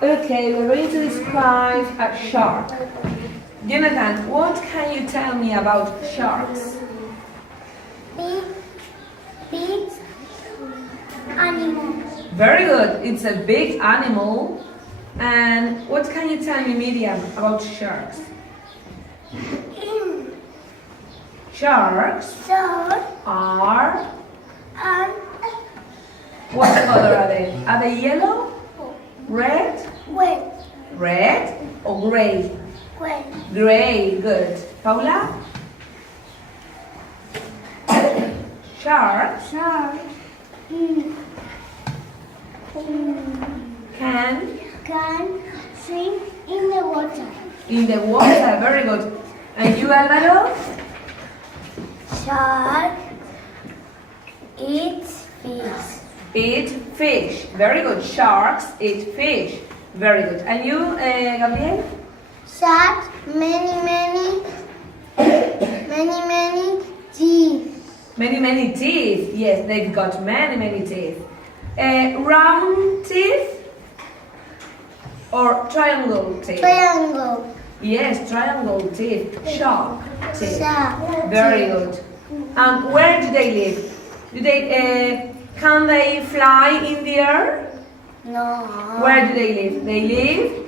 Okay, we're going to describe a shark. Jonathan, what can you tell me about sharks? Big animal. Very good. It's a big animal. And what can you tell me, Miriam, about sharks? Sharks So are... and What color are they? Are they yellow, red, wet. red or gray? Wet. Gray, good. Paula? Sharks Shark. Can swim in the water. in the water, very good. And you, Alvaro? Shark eats fish. Eat fish, very good. Sharks eat fish, very good. And you, Gabriel? Shark many teeth. Many teeth. Yes, they've got many teeth. Round teeth or triangle teeth? Triangle. Yes, triangle teeth. Shark teeth. Shark. Very good. And where do they live? Do they? Can they fly in the air? No. Where do they live? They live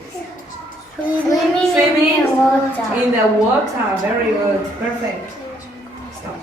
Swimming in the water. in the water. Very good. Perfect. Stop.